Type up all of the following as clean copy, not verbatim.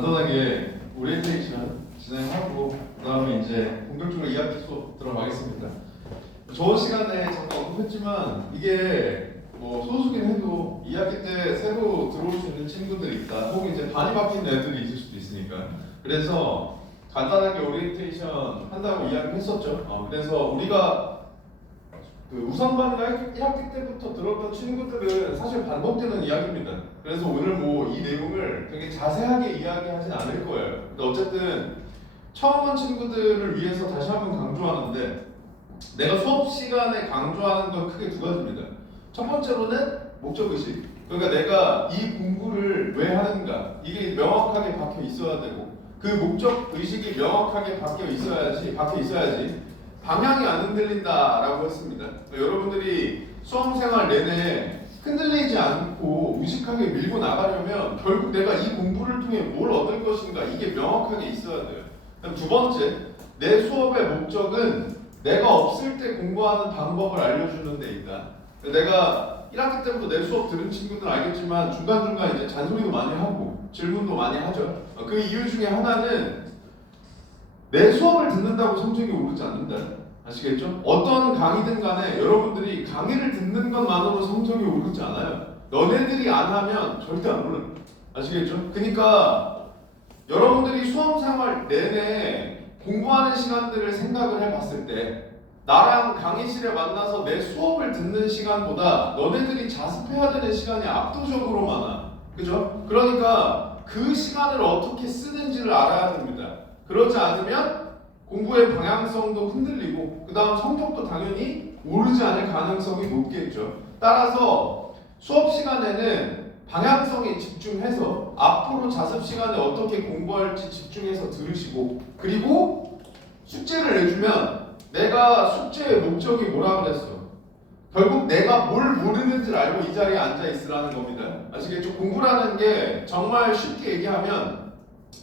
간단하게 오리엔테이션 진행하고 그 다음에 이제 본격적으로 2학기 수업 들어가겠습니다. 저번 시간에 잠깐 언급했지만 이게 뭐 소수긴 해도 2학기 때 새로 들어올 수 있는 친구들이 있다. 혹은 이제 반이 바뀐 애들이 있을 수도 있으니까. 그래서 간단하게 오리엔테이션 한다고 이야기했었죠. 그래서 우리가 그 우선반이나 1학기 때부터 들었던 친구들은 사실 반복되는 이야기입니다. 그래서 오늘 뭐 이 내용을 되게 자세하게 이야기하진 않을 거예요. 근데 어쨌든 처음 온 친구들을 위해서 다시 한번 강조하는데, 내가 수업 시간에 강조하는 건 크게 두 가지입니다. 첫 번째로는 목적의식. 그러니까 내가 이 공부를 왜 하는가, 이게 명확하게 박혀 있어야 되고, 그 목적의식이 명확하게 박혀 있어야지 방향이 안 흔들린다라고 했습니다. 여러분들이 수험생활 내내 흔들리지 않고 무식하게 밀고 나가려면 결국 내가 이 공부를 통해 뭘 얻을 것인가, 이게 명확하게 있어야 돼요. 그럼 두 번째, 내 수업의 목적은 내가 없을 때 공부하는 방법을 알려주는 데 있다. 내가 1학기 때부터 내 수업 들은 친구들은 알겠지만 중간중간 이제 잔소리도 많이 하고 질문도 많이 하죠. 그 이유 중에 하나는 내 수업을 듣는다고 성적이 오르지 않는다. 아시겠죠? 어떤 강의든 간에 여러분들이 강의를 듣는 것만으로 성적이 오르지 않아요. 너네들이 안 하면 절대 안 오르는. 아시겠죠? 그러니까 여러분들이 수험생활 내내 공부하는 시간들을 생각을 해봤을 때 나랑 강의실에 만나서 내 수업을 듣는 시간보다 너네들이 자습해야 되는 시간이 압도적으로 많아. 그죠? 그러니까 그 시간을 어떻게 쓰는지를 알아야 됩니다. 그러지 않으면 공부의 방향성도 흔들리고 그 다음 성적도 당연히 오르지 않을 가능성이 높겠죠. 따라서 수업 시간에는 방향성에 집중해서 앞으로 자습 시간에 어떻게 공부할지 집중해서 들으시고, 그리고 숙제를 내주면 내가 숙제의 목적이 뭐라 그랬어? 결국 내가 뭘 모르는지를 알고 이 자리에 앉아 있으라는 겁니다. 아시겠죠? 공부라는 게 정말 쉽게 얘기하면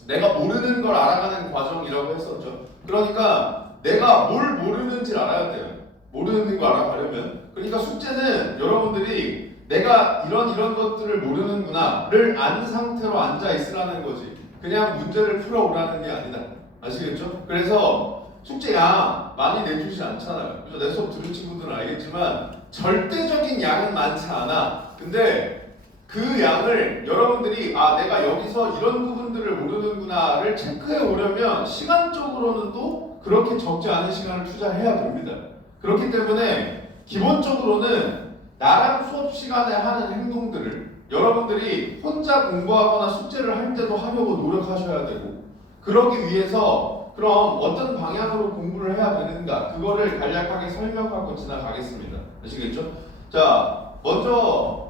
내가 모르는 걸 알아가는 과정이라고 했었죠. 그러니까 내가 뭘 모르는지를 알아야 돼요. 모르는 거 알아가려면. 그러니까 숙제는 여러분들이 내가 이런 것들을 모르는구나를 안 상태로 앉아 있으라는 거지. 그냥 문제를 풀어오라는 게 아니다. 아시겠죠? 그래서 숙제 양 많이 내주지 않잖아요. 그래서 내 수업 들은 친구들은 알겠지만 절대적인 양은 많지 않아. 근데 그 양을 여러분들이 내가 여기서 이런 부분들을 모르는구나를 체크해 오려면 시간적으로는 또 그렇게 적지 않은 시간을 투자해야 됩니다. 그렇기 때문에 기본적으로는 나랑 수업 시간에 하는 행동들을 여러분들이 혼자 공부하거나 숙제를 할 때도 하려고 노력하셔야 되고, 그러기 위해서 그럼 어떤 방향으로 공부를 해야 되는가, 그거를 간략하게 설명하고 지나가겠습니다. 아시겠죠? 자, 먼저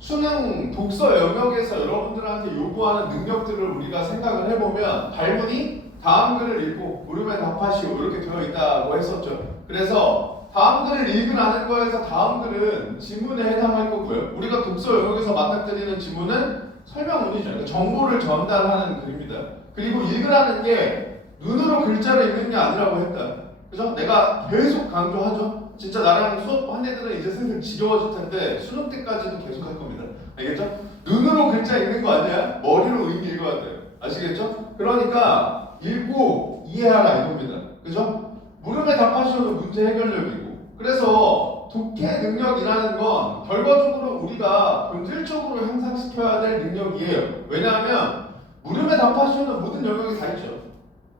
수능 독서 영역에서 여러분들한테 요구하는 능력들을 우리가 생각을 해보면, 발문이 다음 글을 읽고 물음에 답하시오 이렇게 되어 있다고 했었죠. 그래서 다음 글을 읽으라는 거에서 다음 글은 지문에 해당할 거고요. 우리가 독서 영역에서 맞닥뜨리는 지문은 설명문이죠. 그러니까 정보를 전달하는 글입니다. 그리고 읽으라는 게 눈으로 글자를 읽는 게 아니라고 했다. 그죠? 내가 계속 강조하죠. 진짜 나랑 수업한 애들은 이제 슬슬 지겨워질 텐데 수능 때까지도 계속 할 겁니다. 알겠죠? 눈으로 글자 읽는 거 아니야? 머리로 의미 읽어야 돼요. 아시겠죠? 그러니까 읽고 이해하라 이겁니다. 그죠? 물음에 답하시오는 문제 해결력이고, 그래서 독해 능력이라는 건 결과적으로 우리가 본질적으로 향상시켜야 될 능력이에요. 왜냐하면 물음에 답하시오는 모든 영역이 다 있죠.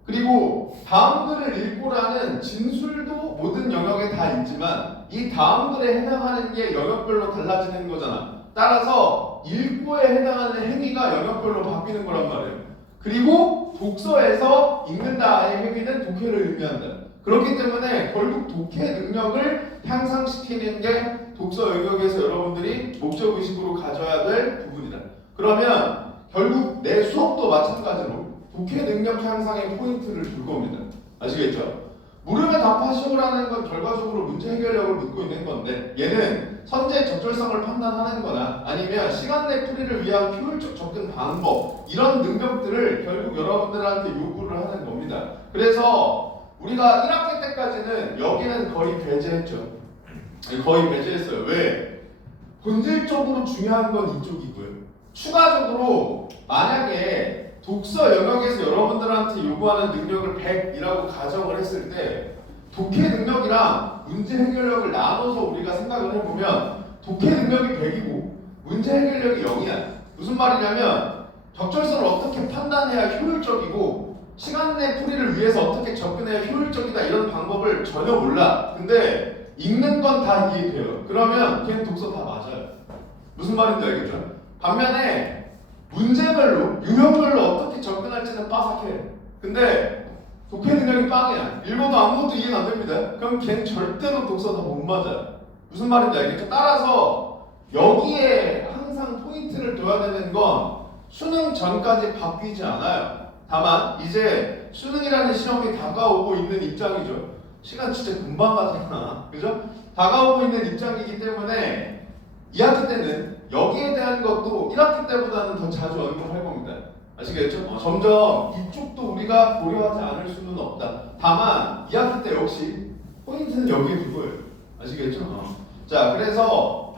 그리고 다음 글을 읽고라는 진술도 모든 영역에 다 있지만 이 다음 글에 해당하는 게 영역별로 달라지는 거잖아. 따라서 읽고에 해당하는 행위가 영역별로 바뀌는 거란 말이에요. 그리고 독서에서 읽는다의 행위는 독해를 의미한다. 그렇기 때문에 결국 독해 능력을 향상시키는 게 독서 영역에서 여러분들이 목적의식으로 가져야 될 부분이다. 그러면 결국 내 수업도 마찬가지로 독해 능력 향상에 포인트를 줄 겁니다. 아시겠죠? 물음에 답하시오라는 건 결과적으로 문제 해결력을 묻고 있는 건데, 얘는 선제의 적절성을 판단하는 거나 아니면 시간 내 풀이를 위한 효율적 접근 방법, 이런 능력들을 결국 여러분들한테 요구를 하는 겁니다. 그래서 우리가 1학기 때까지는 여기는 거의 배제했죠. 거의 배제했어요. 왜? 본질적으로 중요한 건 이쪽이고요. 추가적으로 만약에 독서 영역에서 여러분들한테 요구하는 능력을 100이라고 가정을 했을 때 독해 능력이랑 문제 해결력을 나눠서 우리가 생각을 해보면 독해 능력이 100이고 문제 해결력이 0이야. 무슨 말이냐면 적절성을 어떻게 판단해야 효율적이고 시간 내 풀이를 위해서 어떻게 접근해야 효율적이다 이런 방법을 전혀 몰라. 근데 읽는 건 다 이해돼요. 그러면 걔는 독서 다 맞아요. 무슨 말인지 알겠죠? 반면에 문제별로, 유형별로 어떻게 접근할지는 빠삭해. 근데 독해 능력이 빵이야. 읽어도 아무것도 이해가 안 됩니다. 그럼 걔는 절대로 독서 다 못 맞아요. 무슨 말인지 알겠죠? 따라서 여기에 항상 포인트를 둬야 되는 건 수능 전까지 바뀌지 않아요. 다만 이제 수능이라는 시험이 다가오고 있는 입장이죠. 시간 진짜 금방 가잖아. 그죠? 다가오고 있는 입장이기 때문에 2학기 때는 여기에 대한 것도 1학기 때보다는 더 자주 언급할 겁니다. 아시겠죠? 점점 이쪽도 우리가 고려하지 않을 수는 없다. 다만 2학기 때 역시 포인트는 여기에 두고요. 아시겠죠? 자, 그래서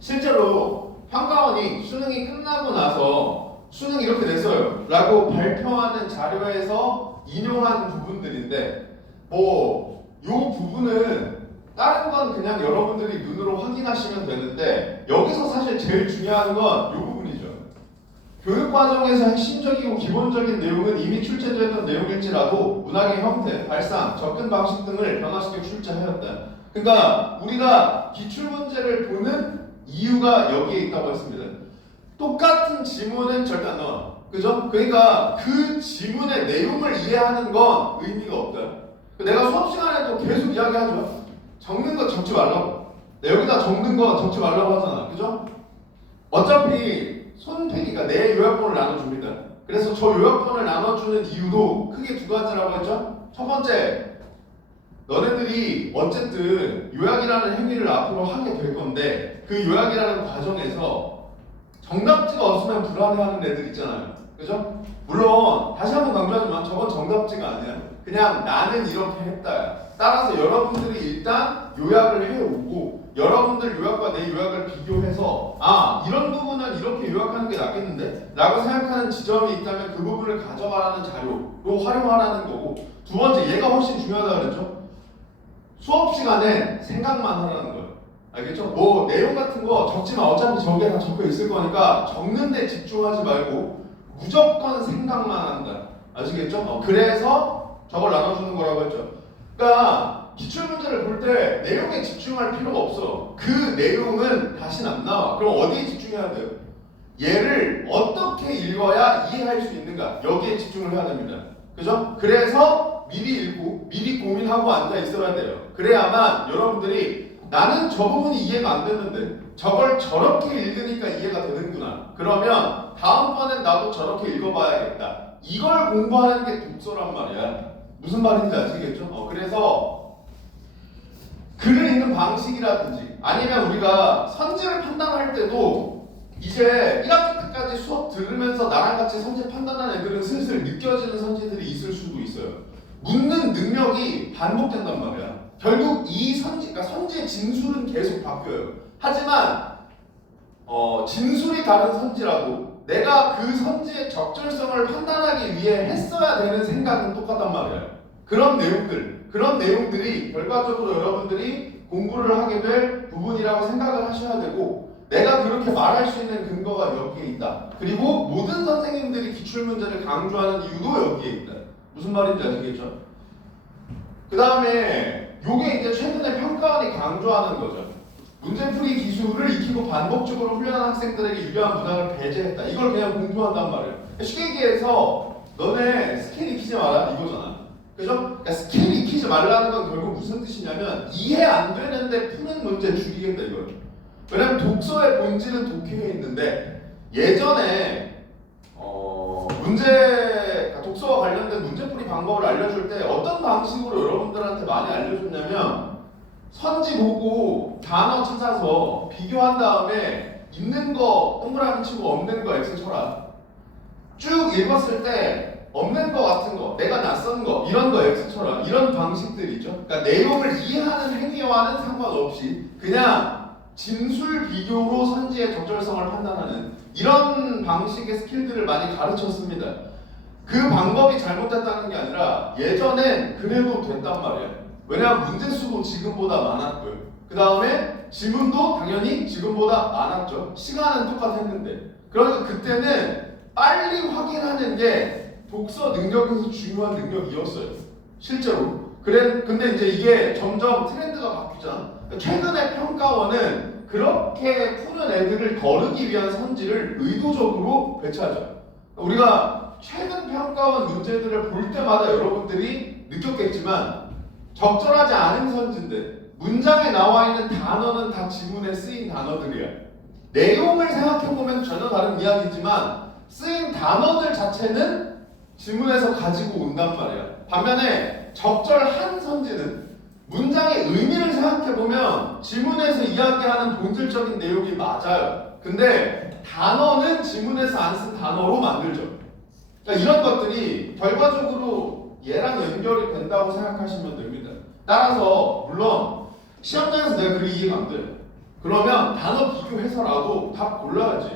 실제로 평가원이 수능이 끝나고 나서 수능 이렇게 됐어요 라고 발표하는 자료에서 인용한 부분들인데 요 부분은 다른 건 그냥 여러분들이 눈으로 확인하시면 되는데 여기서 사실 제일 중요한 건 요 부분이죠. 교육과정에서 핵심적이고 기본적인 내용은 이미 출제되었던 내용일지라도 문학의 형태, 발상, 접근 방식 등을 변화시켜 출제하였다. 그러니까 우리가 기출문제를 보는 이유가 여기에 있다고 했습니다. 똑같은 지문은 절대 안 나와. 그죠? 그러니까 그 지문의 내용을 이해하는 건 의미가 없다. 내가 수업 시간에도 계속 이야기하죠. 적는 거 적지 말라고. 여기다 적는 거 적지 말라고 하잖아. 그죠? 어차피 손PD가 내 요약본을 나눠줍니다. 그래서 저 요약본을 나눠주는 이유도 크게 두 가지라고 했죠. 첫 번째, 너네들이 어쨌든 요약이라는 행위를 앞으로 하게 될 건데 그 요약이라는 과정에서 정답지가 없으면 불안해하는 애들 있잖아요. 그죠? 물론 다시 한번 강조하지만 저건 정답지가 아니야. 그냥 나는 이렇게 했다. 따라서 여러분들이 일단 요약을 해오고 여러분들 요약과 내 요약을 비교해서 이런 부분은 이렇게 요약하는 게 낫겠는데? 라고 생각하는 지점이 있다면 그 부분을 가져가라는 자료로 활용하라는 거고 두 번째, 얘가 훨씬 중요하다고 그랬죠? 수업 시간에 생각만 하라는 거예요. 알겠죠? 뭐 내용 같은 거 적지만 어차피 저게 다 적혀 있을 거니까 적는 데 집중하지 말고 무조건 생각만 한다. 아시겠죠? 그래서 저걸 나눠주는 거라고 했죠. 그러니까 기출문제를 볼 때 내용에 집중할 필요가 없어. 그 내용은 다시는 안 나와. 그럼 어디에 집중해야 돼요? 얘를 어떻게 읽어야 이해할 수 있는가? 여기에 집중을 해야 됩니다. 그죠? 그래서 미리 읽고 미리 고민하고 앉아 있어야 돼요. 그래야만 여러분들이 나는 저 부분이 이해가 안 됐는데 저걸 저렇게 읽으니까 이해가 되는구나. 그러면 다음번엔 나도 저렇게 읽어봐야겠다. 이걸 공부하는 게 독서란 말이야. 무슨 말인지 아시겠죠? 그래서 글을 읽는 방식이라든지 아니면 우리가 선지를 판단할 때도 이제 1학기 때까지 수업 들으면서 나랑 같이 선지 판단하는 애들은 슬슬 느껴지는 선지들이 있을 수도 있어요. 묻는 능력이 반복된단 말이야. 결국 이 선지, 그러니까 선지의 진술은 계속 바뀌어요. 하지만 진술이 다른 선지라도 내가 그 선지의 적절성을 판단하기 위해 했어야 되는 생각은 똑같단 말이에요. 그런 내용들이 결과적으로 여러분들이 공부를 하게 될 부분이라고 생각을 하셔야 되고 내가 그렇게 말할 수 있는 근거가 여기에 있다. 그리고 모든 선생님들이 기출문제를 강조하는 이유도 여기에 있다. 무슨 말인지 아시겠죠? 그 다음에 요게 이제 최근에 평가원이 강조하는 거죠. 문제풀이 기술을 익히고 반복적으로 훈련한 학생들에게 유리한 문항을 배제했다. 이걸 그냥 공부한단 말이에요. 쉽게 얘기해서 너네 스킬 익히지 마라 이거잖아. 그죠? 그러니까 스킬 익히지 말라는 건 결국 무슨 뜻이냐면 이해 안 되는데 푸는 문제 줄이겠다 이거예요. 왜냐면 독서의 본질은 독해에 있는데 예전에 독서와 관련된 문제풀이 방법을 알려줄 때 어떤 방식으로 여러분들한테 많이 알려줬냐면 선지 보고 단어 찾아서 비교한 다음에 있는 거 동그라미 치고 없는 거 X 쳐라. 쭉 읽었을 때 없는 거 같은 거, 내가 낯선 거 이런 거 X 쳐라. 이런 방식들이죠. 그러니까 내용을 이해하는 행위와는 상관없이 그냥 진술 비교로 선지의 적절성을 판단하는 이런 방식의 스킬들을 많이 가르쳤습니다. 그 방법이 잘못됐다는 게 아니라 예전엔 그래도 됐단 말이야. 왜냐하면 문제수도 지금보다 많았고요. 그 다음에 지문도 당연히 지금보다 많았죠. 시간은 똑같았는데. 그러니까 그때는 빨리 확인하는 게 독서 능력에서 중요한 능력이었어요. 실제로. 근데 이제 이게 점점 트렌드가 바뀌잖아. 최근에 평가원은 그렇게 푸는 애들을 거르기 위한 선지를 의도적으로 배치하죠. 우리가 최근 평가원 문제들을 볼 때마다 여러분들이 느꼈겠지만 적절하지 않은 선지인데 문장에 나와 있는 단어는 다 지문에 쓰인 단어들이야. 내용을 생각해보면 전혀 다른 이야기지만 쓰인 단어들 자체는 지문에서 가지고 온단 말이야. 반면에 적절한 선지는 문장의 의미를 생각해보면 지문에서 이야기하는 본질적인 내용이 맞아요. 근데 단어는 지문에서 안 쓴 단어로 만들죠. 그러니까 이런 것들이 결과적으로 얘랑 연결이 된다고 생각하시면 됩니다. 따라서 물론 시험장에서 내가 글이 이해가 안 돼. 그러면 단어 비교해서라도 답 골라야지.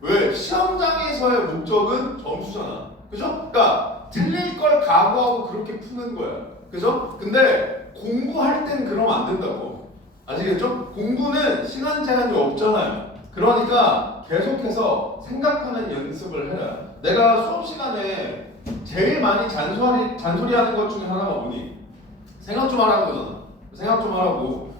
왜? 시험장에서의 목적은 점수잖아. 그죠? 그러니까 틀릴 걸 각오하고 그렇게 푸는 거야. 그죠? 근데 공부할 땐 그러면 안 된다고. 아시겠죠? 공부는 시간 제한이 없잖아요. 그러니까 계속해서 생각하는 연습을 해라. 내가 수업 시간에 제일 많이 잔소리하는 것 중에 하나가 뭐니? 생각 좀 하라는 거잖아. 생각 좀 하라고.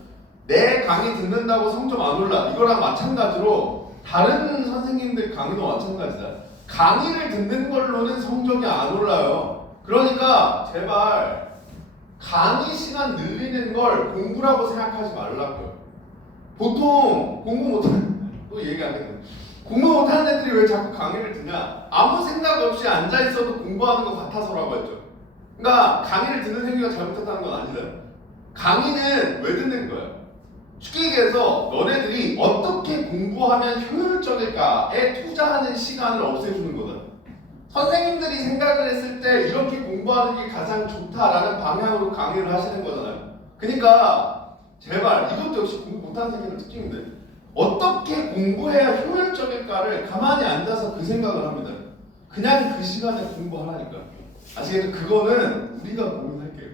내 강의 듣는다고 성적 안 올라. 이거랑 마찬가지로 다른 선생님들 강의도 마찬가지다. 강의를 듣는 걸로는 성적이 안 올라요. 그러니까 제발 강의 시간 늘리는 걸 공부라고 생각하지 말라고요. 보통 공부 못하는 또 얘기 안 했네. 공부 못하는 애들이 왜 자꾸 강의를 듣냐? 아무 생각 없이 앉아 있어도 공부하는 것 같아서라고 했죠. 그러니까 강의를 듣는 행위가 잘못됐다는 건 아니다. 강의는 왜 듣는 거야? 쉽게 얘기해서 너네들이 어떻게 공부하면 효율적일까에 투자하는 시간을 없애주는 거다. 선생님들이 생각을 했을 때 이렇게 공부하는 게 가장 좋다라는 방향으로 강의를 하시는 거잖아요. 그러니까 제발 이것도 역시 공부 못하는 선생님의 특징인데 어떻게 공부해야 효율적일까를 가만히 앉아서 그 생각을 합니다. 그냥 그 시간에 공부하라니까. 아시겠죠? 그거는 우리가 고민할게요.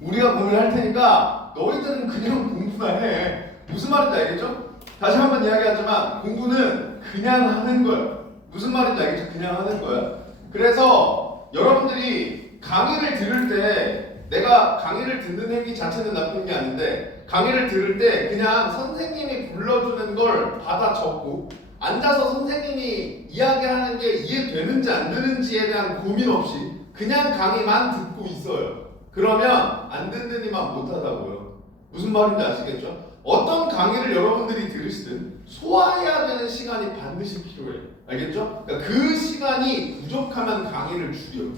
우리가 고민할 테니까 너희들은 그냥 공부나 해. 무슨 말인지 알겠죠? 다시 한번 이야기하지만 공부는 그냥 하는 거야. 무슨 말인지 알겠죠? 그냥 하는 거야. 그래서 여러분들이 강의를 들을 때 내가 강의를 듣는 행위 자체는 나쁜 게 아닌데 강의를 들을 때 그냥 선생님이 불러주는 걸 받아 적고 앉아서 선생님이 이야기하는 게 이해되는지 안 되는지에 대한 고민 없이 그냥 강의만 듣고 있어요. 그러면 안 듣는 이만 못하다고요. 무슨 말인지 아시겠죠? 어떤 강의를 여러분들이 들으시든 소화해야 되는 시간이 반드시 필요해. 알겠죠? 그러니까 그 시간이 부족하면 강의를 줄여.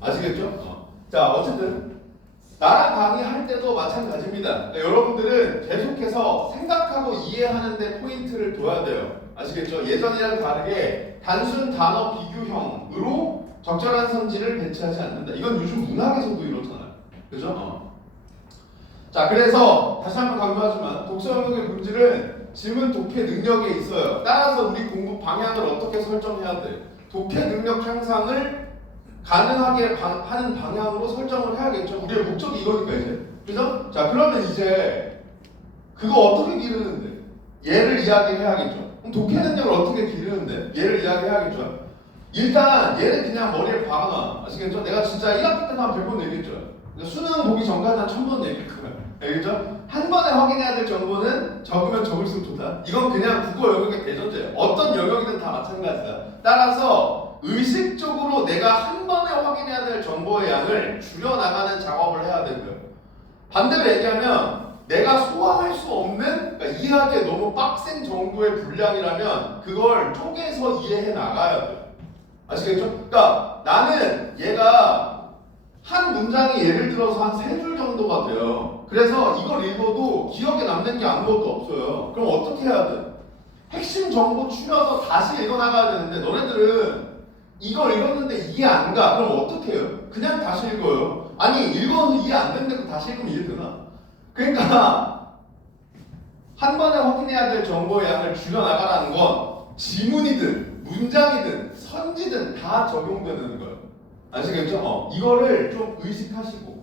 아시겠죠? 자, 어쨌든 나랑 강의할 때도 마찬가지입니다. 그러니까 여러분들은 계속해서 생각하고 이해하는 데 포인트를 둬야 돼요. 아시겠죠? 예전이랑 다르게 단순 단어 비교형으로 적절한 선지를 배치하지 않는다. 이건 요즘 문학에서도 이렇잖아요. 그죠? 자, 그래서 다시 한번 강조하지만 독서 영역의 본질은 지문 독해 능력에 있어요. 따라서 우리 공부 방향을 어떻게 설정해야 돼? 독해 능력 향상을 가능하게 하는 방향으로 설정을 해야겠죠. 우리의 목적이 이거니까 이제. 그죠? 자, 그러면 이제 그거 어떻게 기르는데? 얘를 이야기해야겠죠. 그럼 독해 능력을 어떻게 기르는데? 얘를 이야기해야겠죠. 일단 얘는 그냥 머리에 박아놔. 아시겠죠? 내가 진짜 1학기 때만 100번 얘기했죠. 수능 보기 전까지 한 1000번 얘기할 거야. 알겠죠? 한 번에 확인해야 될 정보는 적으면 적을수록 좋다. 이건 그냥 국어 영역의 대전제예요. 어떤 영역이든 다 마찬가지다. 따라서 의식적으로 내가 한 번에 확인해야 될 정보의 양을 줄여나가는 작업을 해야 되고요. 반대로 얘기하면 내가 소화할 수 없는, 그러니까 이해하기에 너무 빡센 정도의 분량이라면 그걸 쪼개서 이해해 나가야 돼요. 아시겠죠? 그러니까 나는 얘가 한 문장이 예를 들어서 한 3줄 정도가 돼요. 그래서 이걸 읽어도 기억에 남는 게 아무것도 없어요. 그럼 어떻게 해야 돼? 핵심 정보 추려서 다시 읽어나가야 되는데 너네들은 이걸 읽었는데 이해 안 가. 그럼 어떻게 해요? 그냥 다시 읽어요. 아니 읽어서 이해 안 되는데 다시 읽으면 이해되나? 그러니까 한 번에 확인해야 될 정보의 양을 줄여나가라는 건 지문이든 문장이든 선지든 다 적용되는 거예요. 아시겠죠? 이거를 좀 의식하시고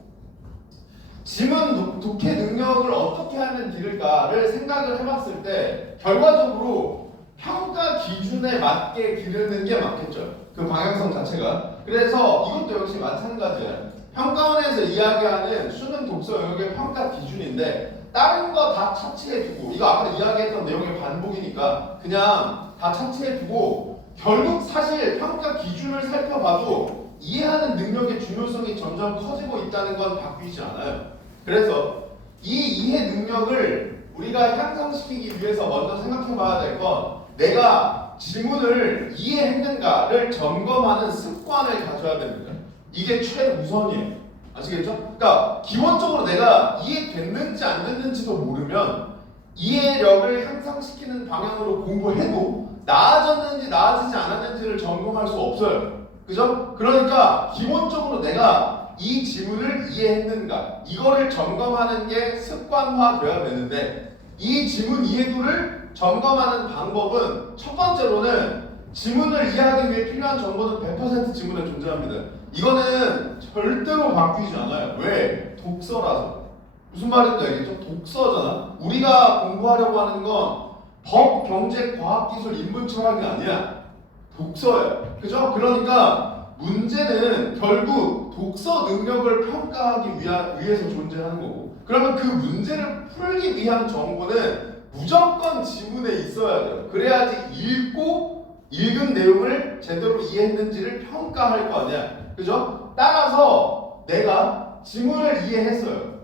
지문 독해 능력을 어떻게 하면 기를까를 생각을 해봤을 때 결과적으로 평가 기준에 맞게 기르는 게 맞겠죠. 그 방향성 자체가. 그래서 이것도 역시 마찬가지예요. 평가원에서 이야기하는 수능 독서 영역의 평가 기준인데 다른 거 다 차치해 두고 이거 아까 이야기했던 내용의 반복이니까 그냥 다 차치해 두고 결국 사실 평가 기준을 살펴봐도 이해하는 능력의 중요성이 점점 커지고 있다는 건 바뀌지 않아요. 그래서 이 이해 능력을 우리가 향상시키기 위해서 먼저 생각해 봐야 될 건 내가 지문을 이해했는가를 점검하는 습관을 가져야 됩니다. 이게 최우선이에요. 아시겠죠? 그러니까 기본적으로 내가 이해됐는지 안 됐는지도 모르면 이해력을 향상시키는 방향으로 공부해도 나아졌는지 나아지지 않았는지를 점검할 수 없어요. 그죠? 그러니까 기본적으로 내가 이 지문을 이해했는가 이거를 점검하는 게 습관화돼야 되는데 이 지문 이해도를 점검하는 방법은 첫 번째로는 지문을 이해하기 위해 필요한 정보는 100% 지문에 존재합니다. 이거는 절대로 바뀌지 않아요. 왜? 독서라서. 무슨 말인지 알겠죠? 독서잖아. 우리가 공부하려고 하는 건 법, 경제, 과학, 기술, 인문 철학이 아니야. 독서예요. 그죠? 그러니까 문제는 결국 독서 능력을 평가하기 위해서 존재하는 거고 그러면 그 문제를 풀기 위한 정보는 무조건 지문에 있어야 돼요. 그래야지 읽은 내용을 제대로 이해했는지를 평가할 거 아니야. 그죠? 따라서 내가 지문을 이해했어요.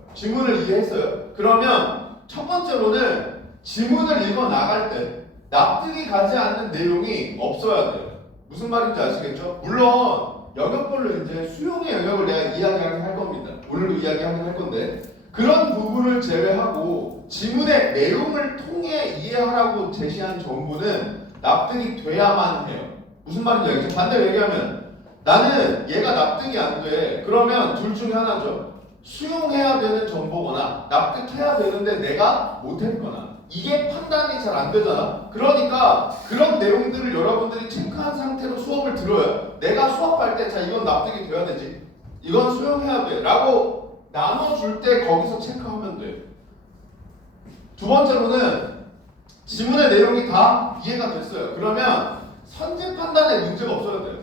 그러면 첫 번째로는 지문을 읽어 나갈 때 납득이 가지 않는 내용이 없어야 돼요. 무슨 말인지 아시겠죠? 물론 영역별로 이제 수용의 영역을 내가 이야기하긴 할 겁니다. 오늘도 이야기하긴 할 건데 그런 부분을 제외하고 지문의 내용을 통해 이해하라고 제시한 정보는 납득이 돼야만 해요. 무슨 말인지 알겠죠? 반대로 얘기하면 나는 얘가 납득이 안 돼. 그러면 둘 중에 하나죠. 수용해야 되는 정보거나 납득해야 되는데 내가 못했거나 이게 판단이 잘 안 되잖아. 그러니까 그런 내용들을 여러분들이 체크한 상태로 수업을 들어요. 내가 수업할 때 자 이건 납득이 돼야 되지. 이건 수용해야 돼. 라고 나눠줄 때 거기서 체크하면 돼. 두 번째로는 지문의 내용이 다 이해가 됐어요. 그러면 선제 판단에 문제가 없어야 돼요.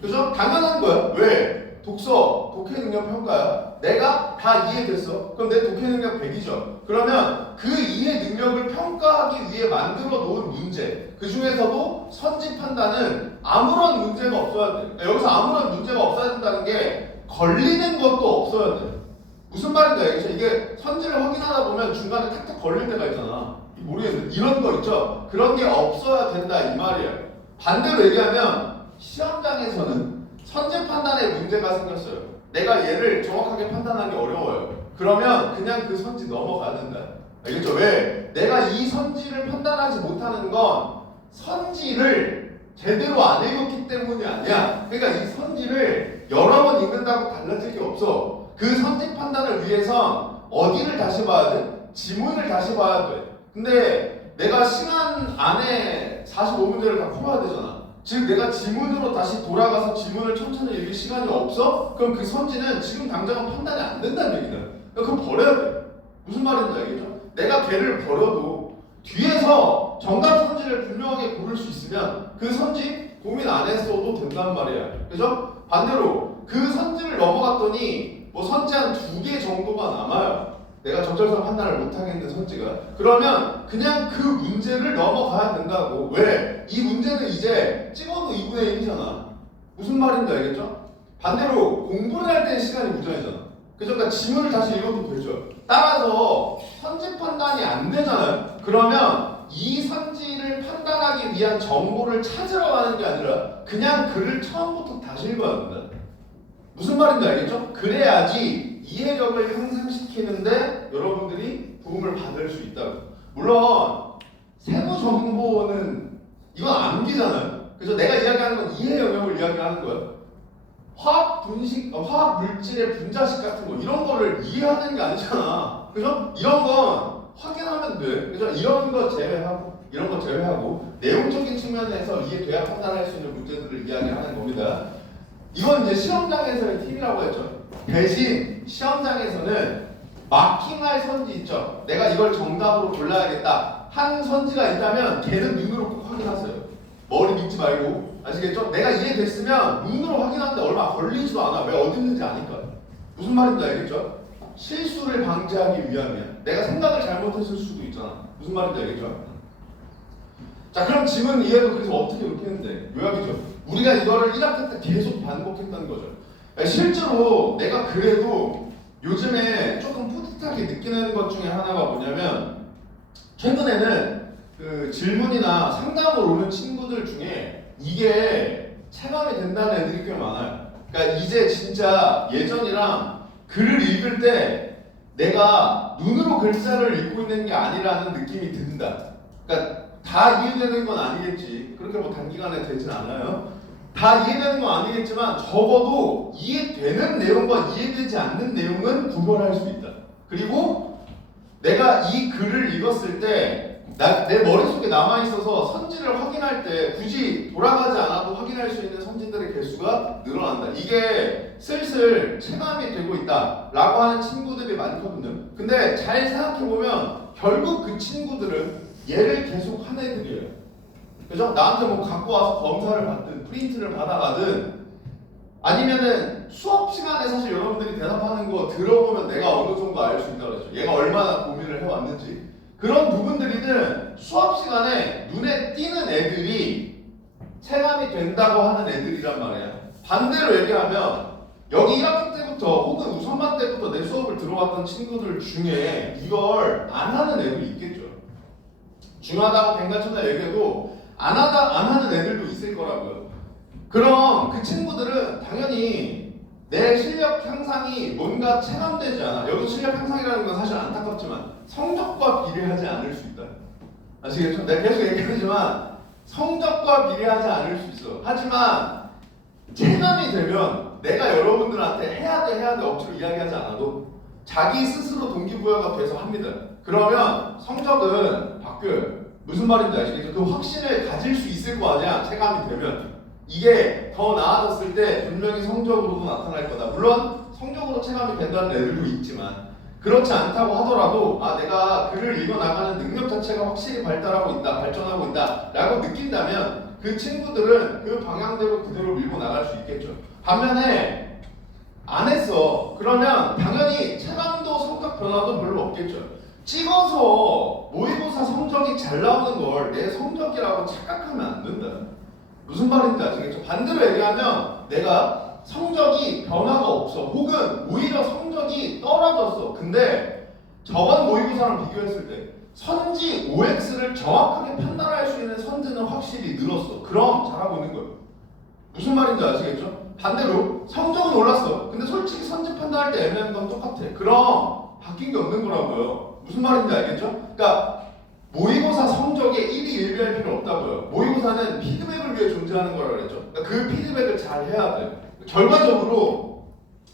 그죠? 당연한 거야. 왜? 독해 능력 평가야. 내가 다 이해됐어. 그럼 내 독해 능력 100이죠. 그러면 그 이해 능력을 평가하기 위해 만들어 놓은 문제 그 중에서도 선지 판단은 아무런 문제가 없어야 돼. 여기서 아무런 문제가 없어야 된다는 게 걸리는 것도 없어야 돼. 무슨 말인지 알겠죠? 이게 선지를 확인하다 보면 중간에 탁탁 걸릴 때가 있잖아. 모르겠는데 이런 거 있죠? 그런 게 없어야 된다 이 말이에요. 반대로 얘기하면 시험장에서는 선제 판단에 문제가 생겼어요. 내가 얘를 정확하게 판단하기 어려워요. 그러면 그냥 그 선지 넘어가야 된다. 알겠죠? 왜? 내가 이 선지를 판단하지 못하는 건 선지를 제대로 안 읽었기 때문이 아니야. 그러니까 이 선지를 여러 번 읽는다고 달라질 게 없어. 그 선지 판단을 위해선 어디를 다시 봐야 돼? 지문을 다시 봐야 돼. 근데 내가 시간 안에 45문제를 다 풀어야 되잖아. 즉 내가 지문으로 다시 돌아가서 지문을 천천히 읽을 시간이 없어? 그럼 그 선지는 지금 당장은 판단이 안 된다는 얘기다. 그러니까 그거 버려야 돼. 무슨 말인지 알겠죠? 내가 걔를 버려도 뒤에서 정답 선지를 분명하게 고를 수 있으면 그 선지 고민 안 했어도 된단 말이야. 그죠? 반대로 그 선지를 넘어갔더니 뭐 선지 한 2개 정도가 남아요. 내가 적절성 판단을 못하겠는 선지가. 그러면 그냥 그 문제를 넘어가야 된다고. 왜? 이 문제는 이제 찍어도 2분의 1이잖아. 무슨 말인지 알겠죠? 반대로 공부를 할 때는 시간이 무제한이잖아. 그죠? 그러니까 지문을 다시 읽어도 되죠. 따라서 선지 판단이 안 되잖아요. 그러면 이 선지를 판단하기 위한 정보를 찾으러 가는 게 아니라 그냥 글을 처음부터 다시 읽어야 된다. 무슨 말인지 알겠죠? 그래야지 이해력을 향상시키는데 여러분들이 도움을 받을 수 있다고. 물론 세부 정보는 이건 암기잖아요. 그래서 내가 이야기하는 건 이해 영역을 이야기하는 거예요. 화학 물질의 분자식 같은 거 이런 거를 이해하는 게 아니잖아. 그죠? 이런 건 확인하면 돼. 그죠? 이런 거 제외하고 내용적인 측면에서 이해돼야 판단할 수 있는 문제들을 이야기하는 겁니다. 이건 이제 시험장에서의 팁이라고 했죠. 대신 시험장에서는 마킹할 선지 있죠. 내가 이걸 정답으로 골라야겠다 한 선지가 있다면 걔는 눈으로 꼭 확인하세요. 머리 믿지 말고. 아시겠죠? 내가 이해됐으면 눈으로 확인하는데 얼마 걸리지도 않아. 왜 어디 있는지 아니까. 무슨 말인지 알겠죠? 실수를 방지하기 위함이야. 내가 생각을 잘못했을 수도 있잖아. 무슨 말인지 알겠죠? 자, 그럼 지문 이해도 그래서 어떻게 이렇게 했는데 요약이죠. 우리가 이거를 1학기 때 계속 반복했던 거죠. 실제로 내가 그래도 요즘에 조금 뿌듯하게 느끼는 것 중에 하나가 뭐냐면 최근에는 그 질문이나 상담을 오는 친구들 중에 이게 체감이 된다는 애들이 꽤 많아요. 그러니까 이제 진짜 예전이랑 글을 읽을 때 내가 눈으로 글자를 읽고 있는 게 아니라는 느낌이 든다. 그러니까 다 이해되는 건 아니겠지. 그렇게 뭐 단기간에 되진 않아요. 다 이해되는 건 아니겠지만 적어도 이해되는 내용과 이해되지 않는 내용은 구별할 수 있다. 그리고 내가 이 글을 읽었을 때 내 머릿속에 남아있어서 선지를 확인할 때 굳이 돌아가지 않아도 확인할 수 있는 선지들의 개수가 늘어난다. 이게 슬슬 체감이 되고 있다 라고 하는 친구들이 많거든요. 근데 잘 생각해보면 결국 그 친구들은 얘를 계속 한 애들이에요. 그죠? 나한테 뭐 갖고 와서 검사를 받든 프린트를 받아가든 아니면은 수업 시간에 사실 여러분들이 대답하는 거 들어보면 내가 어느 정도 알 수 있다고 했죠. 얘가 얼마나 고민을 해왔는지 그런 부분들이든 수업 시간에 눈에 띄는 애들이 체감이 된다고 하는 애들이란 말이야. 반대로 얘기하면 여기 1학기 때부터 혹은 우선반 때부터 내 수업을 들어왔던 친구들 중에 이걸 안 하는 애들이 있겠죠. 중요하다고 백날천날 얘기해도 안 하는 애들도 있을 거라고요. 그럼 그 친구들은 당연히 내 실력 향상이 뭔가 체감되지 않아. 여기 실력 향상이라는 건 사실 안타깝지만 성적과 비례하지 않을 수 있다. 아시겠죠? 내가 계속 얘기하지만 성적과 비례하지 않을 수 있어. 하지만 체감이 되면 내가 여러분들한테 해야 돼 억지로 이야기하지 않아도 자기 스스로 동기부여가 돼서 합니다. 그러면 성적은 바뀌어요. 무슨 말인지 아시겠죠? 그 확신을 가질 수 있을 거 아니야. 체감이 되면 이게 더 나아졌을 때 분명히 성적으로도 나타날 거다. 물론 성적으로 체감이 된다는 애들도 있지만 그렇지 않다고 하더라도 내가 글을 읽어나가는 능력 자체가 확실히 발전하고 있다 라고 느낀다면 그 친구들은 그 방향대로 그대로 밀고 나갈 수 있겠죠. 반면에 안 했어. 그러면 당연히 체감도 성적 변화도 별로 없겠죠. 찍어서 모의고사 성적이 잘 나오는 걸 내 성적이라고 착각하면 안 된다. 무슨 말인지 아시겠죠? 반대로 얘기하면 내가 성적이 변화가 없어 혹은 오히려 성적이 떨어졌어. 근데 저번 모의고사랑 비교했을 때 선지 OX를 정확하게 판단할 수 있는 선지는 확실히 늘었어. 그럼 잘하고 있는 거예요. 무슨 말인지 아시겠죠? 반대로 성적은 올랐어. 근데 솔직히 선지 판단할 때 애매한 건 똑같아. 그럼 바뀐 게 없는 거라고요. 무슨 말인지 알겠죠? 그러니까 모의고사 성적에 1위 1비할 필요 없다고요. 모의고사는 피드백을 위해 존재하는 거라고 그랬죠. 그러니까 그 피드백을 잘 해야 돼. 결과적으로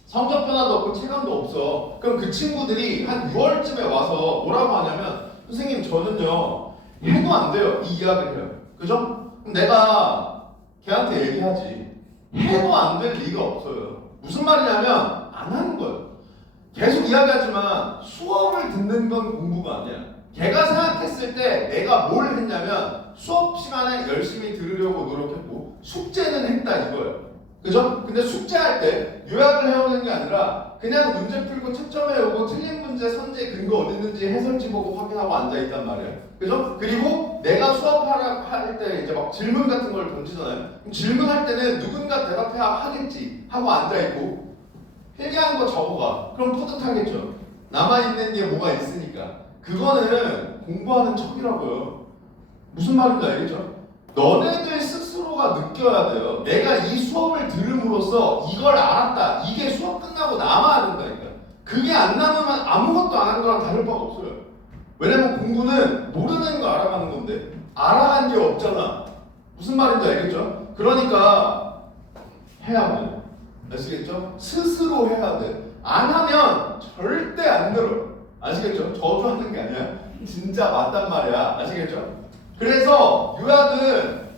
성적 변화도 없고 체감도 없어. 그럼 그 친구들이 한 6월쯤에 와서 뭐라고 하냐면 선생님 저는요 해도 안 돼요. 이 이야기를 해요. 그죠? 그럼 내가 걔한테 얘기하지. 해도 안 될 리가 없어요. 무슨 말이냐면 안 하는 거예요. 계속 이야기하지만 수업을 듣는 건 공부가 아니야. 걔가 생각했을 때 내가 뭘 했냐면 수업 시간에 열심히 들으려고 노력했고 숙제는 했다 이거예요. 그죠? 근데 숙제할 때 요약을 해오는 게 아니라 그냥 문제 풀고 채점해오고 틀린 문제 선제 근거 어디 있는지 해설지 보고 확인하고 앉아있단 말이에요. 그죠? 그리고 내가 수업할 때 이제 막 질문 같은 걸 던지잖아요. 그럼 질문할 때는 누군가 대답해야 하겠지 하고 앉아있고 필기한 거 적어가. 그럼 뿌듯하겠죠. 남아있는 게 뭐가 있으니까. 그거는 공부하는 척이라고요. 무슨 말인지 알겠죠? 너네들 스스로가 느껴야 돼요. 내가 이 수업을 들음으로써 이걸 알았다. 이게 수업 끝나고 남아야 된다니까. 그게 안 남으면 아무것도 안 한 거랑 다를 바가 없어요. 왜냐면 공부는 모르는 거 알아가는 건데 알아간 게 없잖아. 무슨 말인지 알겠죠? 그러니까 해야 돼. 아시겠죠? 스스로 해야 돼. 안 하면 절대 안 늘어. 아시겠죠? 저주하는 게 아니야. 진짜 맞단 말이야. 아시겠죠? 그래서 요약은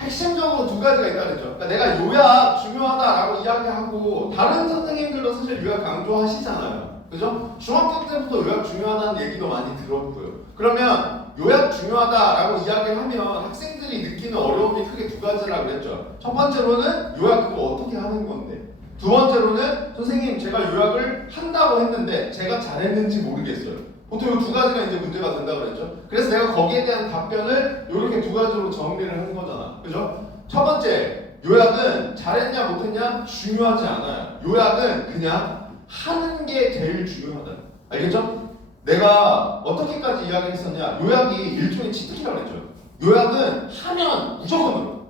핵심적으로 두 가지가 있다 그랬죠. 그러니까 내가 요약 중요하다라고 이야기하고 다른 선생님들도 사실 요약 강조하시잖아요. 그죠? 중학교 때부터 요약 중요하다는 얘기도 많이 들었고요. 그러면 요약 중요하다라고 이야기를 하면 학생들이 느끼는 어려움이 크게 두 가지라고 그랬죠. 첫 번째로는 요약 그거 어떻게 하는 건데, 두 번째로는 선생님 제가 요약을 한다고 했는데 제가 잘했는지 모르겠어요. 보통 이 두 가지가 이제 문제가 된다고 그랬죠. 그래서 내가 거기에 대한 답변을 이렇게 두 가지로 정리를 한 거잖아. 그죠? 첫 번째, 요약은 잘했냐 못했냐 중요하지 않아요. 요약은 그냥 하는 게 제일 중요하다. 알겠죠? 내가 어떻게까지 이야기를 했었냐? 요약이 일종의 치트키라고 그랬죠. 요약은 하면 무조건 늘어.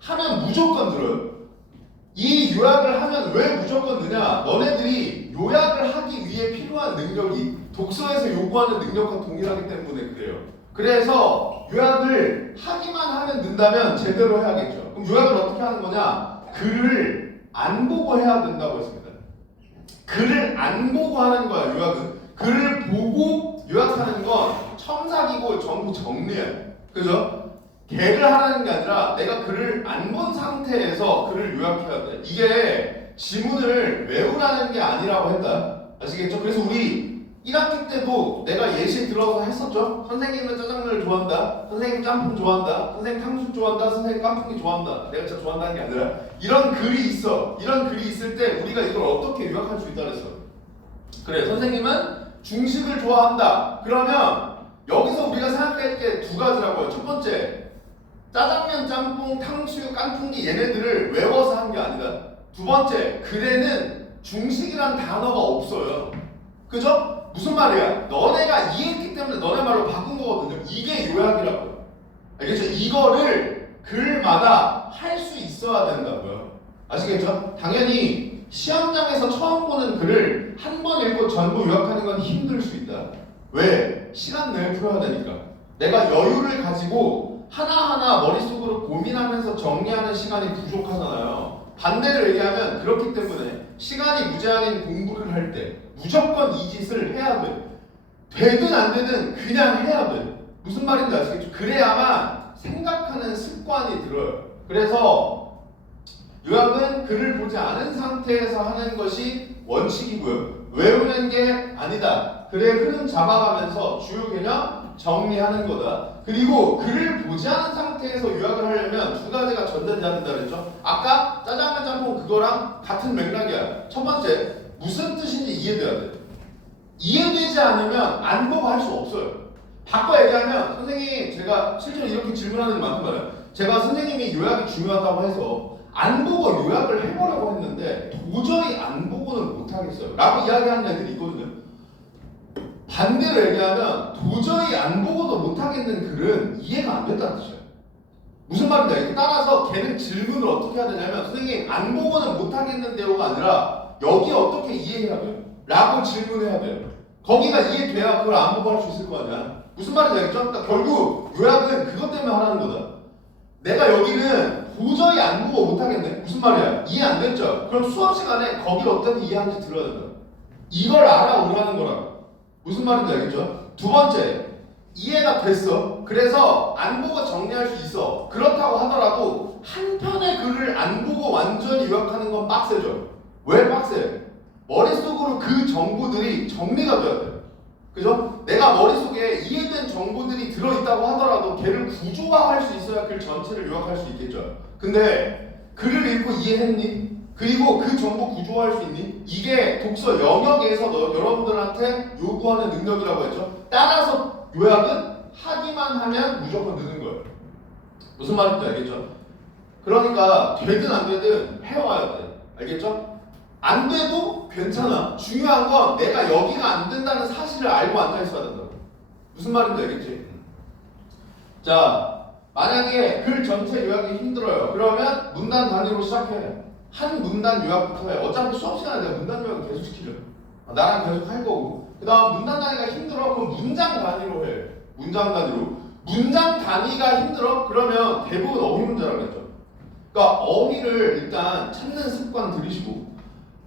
하면 무조건 늘어요. 이 요약을 하면 왜 무조건 느냐? 너네들이 요약을 하기 위해 필요한 능력이 독서에서 요구하는 능력과 동일하기 때문에 그래요. 그래서 요약을 하기만 하면 는다면 제대로 해야겠죠. 그럼 요약을 어떻게 하는 거냐? 글을 안 보고 해야 된다고 했습니다. 글을 안 보고 하는 거야, 요약은. 글을 보고 요약하는 건 첨삭이고 전부 정리야. 그죠? 개를 하라는 게 아니라 내가 글을 안 본 상태에서 글을 요약해야 돼. 이게 지문을 외우라는 게 아니라고 했다. 아시겠죠? 그래서 우리 1학기 때도 내가 예시 들어서 했었죠? 선생님은 짜장면을 좋아한다. 선생님 짬뽕 좋아한다. 선생님 탕수육 좋아한다. 선생님 깐풍기 좋아한다. 내가 진짜 좋아한다는 게 아니라 이런 글이 있어. 이런 글이 있을 때 우리가 이걸 어떻게 요약할 수 있다 그랬어. 그래, 선생님은 중식을 좋아한다. 그러면 여기서 우리가 생각할 게 두 가지라고요. 첫 번째, 짜장면, 짬뽕, 탕수육, 깐풍기 얘네들을 외워서 한 게 아니다. 두 번째, 글에는 중식이란 단어가 없어요. 그죠? 무슨 말이야? 너네가 이해했기 때문에 너네 말로 바꾼 거거든요. 이게 요약이라고요. 알겠죠? 이거를 글마다 할 수 있어야 된다고요. 아시겠죠? 당연히 시험장에서 처음 보는 글을 한 번 읽고 전부 요약하는 건 힘들 수 있다. 왜? 시간 내에 풀어야 되니까. 내가 여유를 가지고 하나하나 머릿속으로 고민하면서 정리하는 시간이 부족하잖아요. 반대로 얘기하면 그렇기 때문에 시간이 무제한인 공부를 할 때 무조건 이 짓을 해야 돼. 되든 안 되든 그냥 해야 돼. 무슨 말인지 아시겠죠? 그래야만 생각하는 습관이 들어요. 그래서 요약은 글을 보지 않은 상태에서 하는 것이 원칙이고요. 외우는 게 아니다. 글의 흐름 잡아가면서 주요 개념 정리하는 거다. 그리고 글을 보지 않은 상태에서 요약을 하려면 두 가지가 전제돼야 된다 그랬죠. 아까 짜장면 짬뽕 그거랑 같은 맥락이야. 첫 번째, 무슨 뜻인지 이해돼야 돼. 이해되지 않으면 안 보고 할 수 없어요. 바꿔 얘기하면 선생님 제가 실제로 이렇게 질문하는 게 많단 말이에요. 제가 선생님이 요약이 중요하다고 해서 안 보고 요약을 해보려고 했는데 도저히 안 보고는 못하겠어요 라고 이야기하는 애들이 있거든요. 반대로 얘기하면 도저히 안 보고도 못하겠는 글은 이해가 안 된다는 뜻이에요. 무슨 말인지 따라서 걔는 질문을 어떻게 해야 되냐면 선생님 안 보고는 못하겠는데요가 아니라 여기 어떻게 이해해야 돼요? 라고 질문해야 돼요. 거기가 이해돼야 그걸 안 보고 할 수 있을 거 아니야. 무슨 말인지 알겠죠? 그러니까 결국 요약은 그것 때문에 하라는 거다. 내가 여기는 도저히 안 보고 못하겠네. 무슨 말이야? 이해 안 됐죠? 그럼 수업 시간에 거기를 어떻게 이해하는지 들어야 된다. 이걸 알아오라는 거라고. 무슨 말인지 알겠죠? 두 번째, 이해가 됐어. 그래서 안 보고 정리할 수 있어. 그렇다고 하더라도 한 편의 글을 안 보고 완전히 요약하는 건 빡세죠. 왜 빡세? 머릿속으로 그 정보들이 정리가 돼야 돼. 그죠? 내가 머릿속에 이해된 정보들이 들어있다고 하더라도 걔를 구조화할 수 있어야 글 전체를 요약할 수 있겠죠. 근데 글을 읽고 이해했니? 그리고 그 정보 구조화할 수 있니? 이게 독서 영역에서 여러분들한테 요구하는 능력이라고 했죠. 따라서 요약은 하기만 하면 무조건 느는 거예요. 무슨 말인지 알겠죠? 그러니까 되든 안 되든 해와야 돼. 알겠죠? 안 돼도 괜찮아. 중요한 건 내가 여기가 안 된다는 사실을 알고 앉아 있어야 된다고. 무슨 말인지 알겠지? 자, 만약에 글 전체 요약이 힘들어요. 그러면 문단 단위로 시작해. 한 문단 요약부터 해. 어차피 수업 시간에 내가 문단 요약을 계속 시키죠. 나랑 계속 할 거고. 그 다음 문단 단위가 힘들어. 그럼 문장 단위로 해. 문장 단위로. 문장 단위가 힘들어? 그러면 대부분 어휘 문제라고 그랬죠. 그러니까 어휘를 일단 찾는 습관 들이시고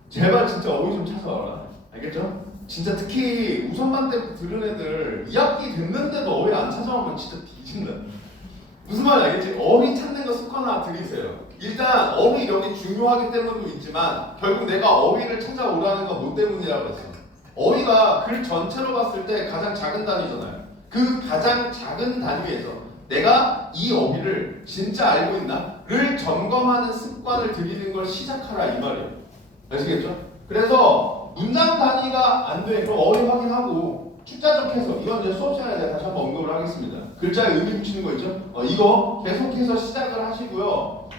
제발 진짜 어휘 좀 찾아와라. 알겠죠? 진짜 특히 우선반 때부터 들은 애들 2학기 됐는데도 어휘 안 찾아오면 진짜 뒤진다. 무슨 말인지 알겠지? 어휘 찾는 거 습관화 들이세요. 일단 어휘력이 중요하기 때문도 있지만 결국 내가 어휘를 찾아오라는 건 뭐 때문이라고 했어? 어휘가 글 전체로 봤을 때 가장 작은 단위잖아요. 그 가장 작은 단위에서 내가 이 어휘를 진짜 알고 있나?를 점검하는 습관을 들이는 걸 시작하라 이 말이에요. 아시겠죠? 그래서 문장 단위가 안 돼. 그럼 어휘 확인하고 축자적 해석. 이건 이제 수업 시간에 제가 다시 한번 언급을 하겠습니다. 글자에 의미 붙이는 거 있죠? 이거 계속해서 시작을 하시고요.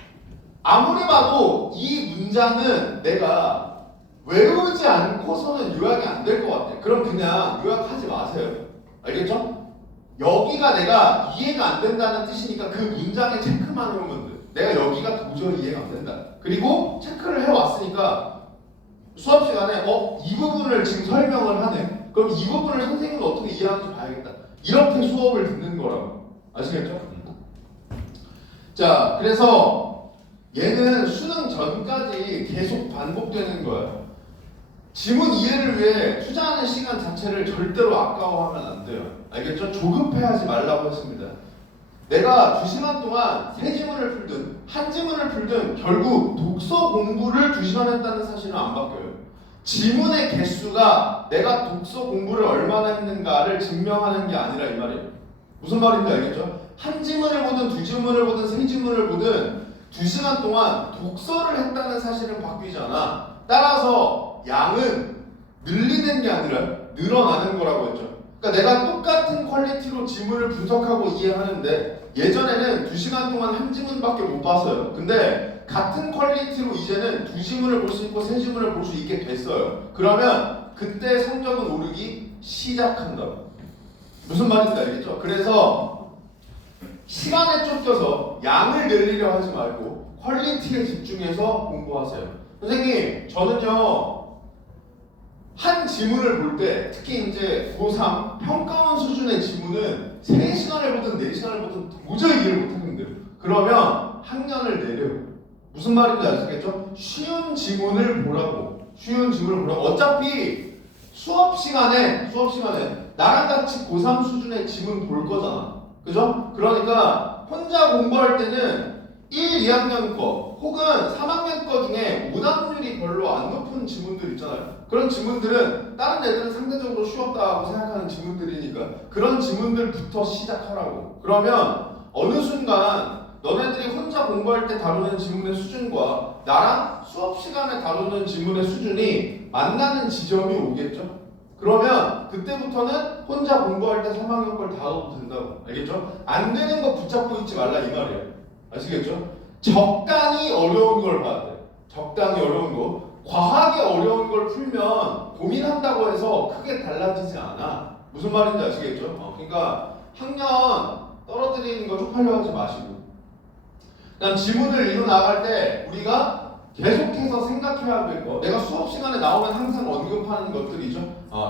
아무리 봐도 이 문장은 내가 외우지 않고서는 요약이 안 될 것 같아. 그럼 그냥 요약하지 마세요. 알겠죠? 여기가 내가 이해가 안 된다는 뜻이니까 그 문장에 체크만 해오면 돼. 내가 여기가 도저히 이해가 안 된다. 그리고 체크를 해왔으니까 수업 시간에 이 부분을 지금 설명을 하네. 그럼 이 부분을 선생님은 어떻게 이해하는지 봐야겠다. 이렇게 수업을 듣는 거라고. 아시겠죠? 자, 그래서 얘는 수능 전까지 계속 반복되는 거예요. 지문 이해를 위해 투자하는 시간 자체를 절대로 아까워하면 안 돼요. 알겠죠? 조급해하지 말라고 했습니다. 내가 2시간 동안 3지문을 풀든 1지문을 풀든 결국 독서 공부를 2시간 했다는 사실은 안 바뀌어요. 지문의 개수가 내가 독서 공부를 얼마나 했는가를 증명하는 게 아니라 이 말이에요. 무슨 말인지 알겠죠? 1지문을 보든 2지문을 보든 3지문을 보든 2시간 동안 독서를 했다는 사실은 바뀌지 않아. 따라서 양은 늘리는 게 아니라 늘어나는 거라고 했죠. 그러니까 내가 똑같은 퀄리티로 지문을 분석하고 이해하는데 예전에는 2시간 동안 1지문밖에 못 봤어요. 근데 같은 퀄리티로 이제는 2지문을 볼 수 있고 3지문을 볼 수 있게 됐어요. 그러면 그때 성적은 오르기 시작한다고. 무슨 말인지 알겠죠? 그래서 시간에 쫓겨서 양을 늘리려 하지 말고 퀄리티에 집중해서 공부하세요. 선생님, 저는요 한 지문을 볼 때 특히 이제 고3 평가원 수준의 지문은 3시간을 보든 4시간을 보든 도저히 이해를 못하는데요. 그러면 학년을 내려요. 무슨 말인지 아시겠죠? 쉬운 지문을 보라고. 쉬운 지문을 보라고. 어차피 수업 시간에 나랑 같이 고3 수준의 지문 볼 거잖아. 그죠? 그러니까 혼자 공부할 때는 1, 2학년 거 혹은 3학년 거 중에 오답률이 별로 안 높은 지문들 있잖아요. 그런 지문들은 다른 애들은 상대적으로 쉬웠다고 생각하는 지문들이니까 그런 지문들부터 시작하라고. 그러면 어느 순간 너네들이 혼자 공부할 때 다루는 지문의 수준과 나랑 수업 시간에 다루는 지문의 수준이 만나는 지점이 오겠죠? 그러면 그때부터는 혼자 공부할 때 3학년 걸 다뤄도 된다고. 알겠죠? 안 되는 거 붙잡고 있지 말라 이 말이에요. 아시겠죠? 적당히 어려운 걸 봐야 돼. 적당히 어려운 거. 과하게 어려운 걸 풀면 고민한다고 해서 크게 달라지지 않아. 무슨 말인지 아시겠죠? 그러니까 학년 떨어뜨리는 거 쪽팔려 하지 마시고. 그다음 지문을 이루 나갈 때 우리가 계속해서 생각해야 될 거. 내가 수업 시간에 나오면 항상 언급하는 것들이죠.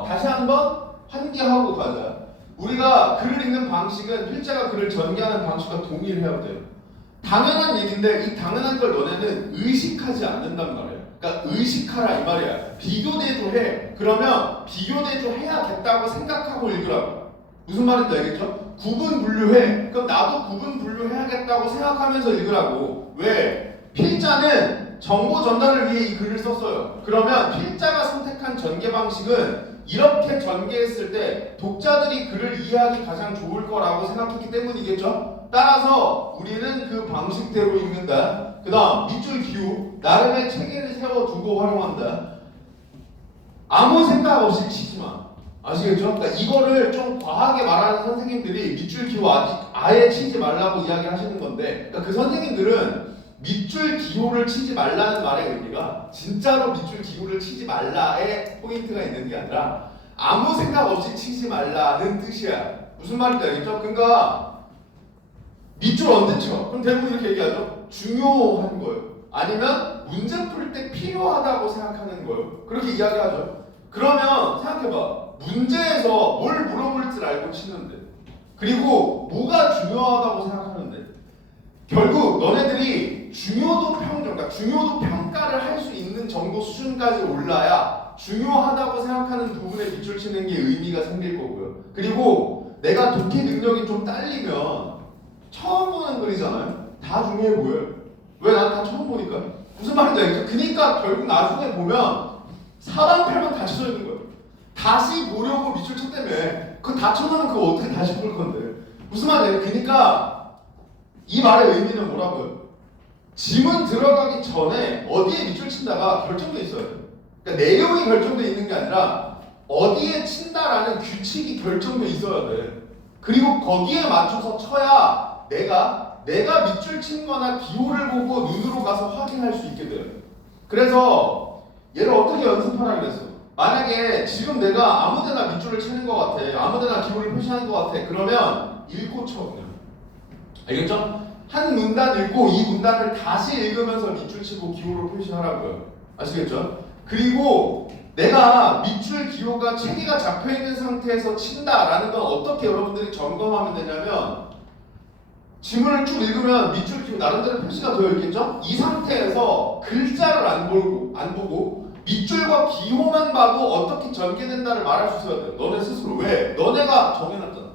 다시 한번 환기하고 가자. 우리가 글을 읽는 방식은 필자가 글을 전개하는 방식과 동일해야 돼요. 당연한 얘기인데 이 당연한 걸 너네는 의식하지 않는단 말이에요. 그러니까 의식하라 이 말이야. 비교대조해. 그러면 비교대조 해야겠다고 생각하고 읽으라고. 무슨 말인지 알겠죠? 구분 분류해. 그럼 나도 구분 분류해야겠다고 생각하면서 읽으라고. 왜? 필자는 정보 전달을 위해 이 글을 썼어요. 그러면 필자가 선택한 전개 방식은 이렇게 전개했을 때 독자들이 글을 이해하기 가장 좋을 거라고 생각했기 때문이겠죠? 따라서 우리는 그 방식대로 읽는다. 그 다음 밑줄 기후. 나름의 체계를 세워두고 활용한다. 아무 생각 없이 치지 마. 아시겠죠? 그러니까 이거를 좀 과하게 말하는 선생님들이 밑줄 기호 아예 치지 말라고 이야기하시는 건데, 그러니까 그 선생님들은 밑줄 기호를 치지 말라는 말의 의미가 진짜로 밑줄 기호를 치지 말라의 포인트가 있는 게 아니라 아무 생각 없이 치지 말라는 뜻이야. 무슨 말인지 알겠죠? 그러니까 밑줄 언제 쳐? 그럼 대부분 이렇게 얘기하죠. 중요한 거예요. 아니면 문제 풀 때 필요하다고 생각하는 거예요. 그렇게 이야기하죠. 그러면 생각해봐. 문제에서 뭘 물어볼 줄 알고 치는데, 그리고 뭐가 중요하다고 생각하는데, 결국 너네들이 중요도 평점, 그러니까 중요도 평가를 할 수 있는 정도 수준까지 올라야 중요하다고 생각하는 부분에 밑줄 치는 게 의미가 생길 거고요. 그리고 내가 독해 능력이 좀 딸리면 처음 보는 글이잖아요. 다 중요해 보여요. 왜? 난 다 처음 보니까. 무슨 말인지 알겠죠? 그러니까 결국 나중에 보면 사방팔방 닫혀져 있는 거예요. 다시 보려고 밑줄 쳤다며. 그거 닫혀놓으면 그거 어떻게 다시 볼 건데. 무슨 말이에요? 그러니까 이 말의 의미는 뭐라고요? 지문 들어가기 전에 어디에 밑줄 친다가 결정돼 있어요. 그러니까 내용이 결정돼 있는 게 아니라 어디에 친다라는 규칙이 결정돼 있어야 돼. 그리고 거기에 맞춰서 쳐야 내가 밑줄 친 거나 기호를 보고 눈으로 가서 확인할 수 있게 돼요. 그래서 얘를 어떻게 연습하라 그랬어? 만약에 지금 내가 아무데나 밑줄을 치는 것 같아, 아무데나 기호를 표시하는 것 같아, 그러면 읽고 쳐 그냥. 알겠죠? 한 문단 읽고 이 문단을 다시 읽으면서 밑줄 치고 기호를 표시하라고요. 아시겠죠? 그리고 내가 밑줄 기호가 체계가 잡혀있는 상태에서 친다라는 건 어떻게 여러분들이 점검하면 되냐면 지문을 쭉 읽으면 밑줄 기호 나름대로 표시가 되어 있겠죠? 이 상태에서 글자를 안 보고 밑줄과 기호만 봐도 어떻게 전개된다를 말할 수 있어야 돼요. 너네 스스로. 왜? 너네가 정해놨잖아.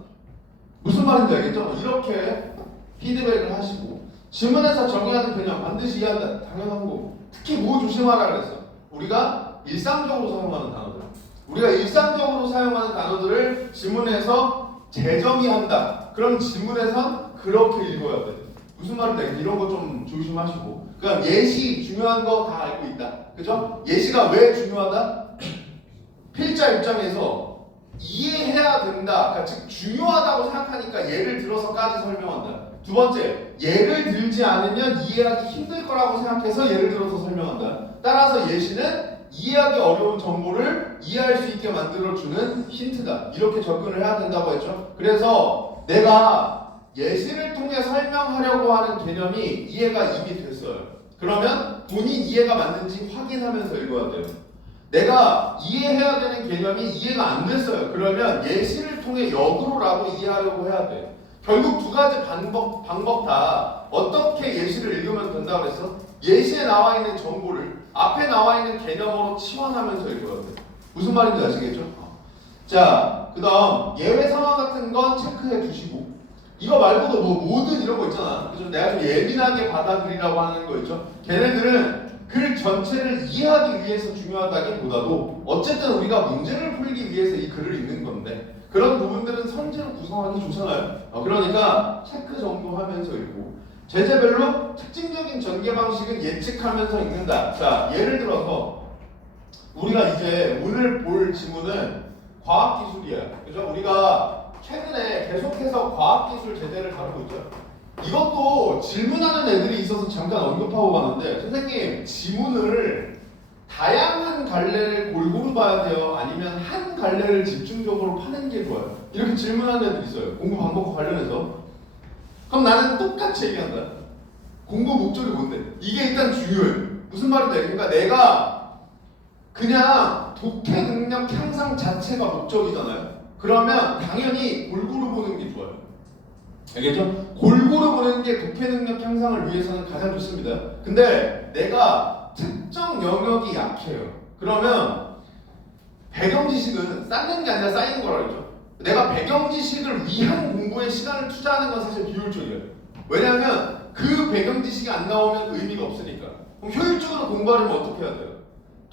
무슨 말인지 알겠죠? 이렇게 피드백을 하시고 지문에서 정의하는 개념 반드시 이해한다. 당연한 거. 특히 뭐 조심하라 그랬어? 우리가 일상적으로 사용하는 단어들. 우리가 일상적으로 사용하는 단어들을 지문에서 재정의한다. 그럼 지문에선 그렇게 읽어야 돼. 무슨 말인지 이런 거 좀 조심하시고. 그러니까 예시 중요한 거 다 알고 있다. 그죠? 예시가 왜 중요하다? 필자 입장에서 이해해야 된다. 그러니까 즉 중요하다고 생각하니까 예를 들어서까지 설명한다. 두 번째, 예를 들지 않으면 이해하기 힘들 거라고 생각해서 예를 들어서 설명한다. 따라서 예시는 이해하기 어려운 정보를 이해할 수 있게 만들어주는 힌트다. 이렇게 접근을 해야 된다고 했죠. 그래서 내가 예시를 통해 설명하려고 하는 개념이 이해가 이미 됐어요. 그러면 본인 이해가 맞는지 확인하면서 읽어야 돼요. 내가 이해해야 되는 개념이 이해가 안 됐어요. 그러면 예시를 통해 역으로라도 이해하려고 해야 돼. 결국 두 가지 방법 다 어떻게 예시를 읽으면 된다고 그랬어? 예시에 나와 있는 정보를 앞에 나와 있는 개념으로 치환하면서 읽어야 돼. 무슨 말인지 아시겠죠? 자, 그 다음 예외 상황 같은 건 체크해 두시고 이거 말고도 뭐 모든 이런 거 있잖아. 그죠? 내가 좀 예민하게 받아들이라고 하는 거 있죠? 걔네들은 글 전체를 이해하기 위해서 중요하다기보다도 어쨌든 우리가 문제를 풀기 위해서 이 글을 읽는 건데 그런 부분들은 선제로 구성하기 좋잖아요. 그러니까 체크 정도 하면서 읽고 제재별로 특징적인 전개 방식은 예측하면서 읽는다. 자, 예를 들어서 우리가 이제 오늘 볼 지문은 과학기술이야. 그죠? 우리가 최근에 계속해서 과학기술 제재를 다루고 있죠. 이것도 질문하는 애들이 있어서 잠깐 언급하고 가는데 선생님 지문을 다양한 갈래를 골고루 봐야 돼요? 아니면 한 갈래를 집중적으로 파는 게 좋아요? 이렇게 질문하는 애들이 있어요. 공부 방법과 관련해서. 그럼 나는 똑같이 얘기한다. 공부 목적이 뭔데? 이게 일단 중요해. 무슨 말인지 그러니까 내가 그냥 독해 능력 향상 자체가 목적이잖아요. 그러면 당연히 골고루 보는 게 좋아요. 알겠죠? 골고루 보는 게 독해 능력 향상을 위해서는 가장 좋습니다. 근데 내가 특정 영역이 약해요. 그러면 배경 지식은 쌓는 게 아니라 쌓이는 거라 그랬죠. 내가 배경 지식을 위한 공부에 시간을 투자하는 건 사실 비효율적이에요. 왜냐하면 그 배경 지식이 안 나오면 의미가 없으니까. 그럼 효율적으로 공부하려면 어떻게 해야 돼요?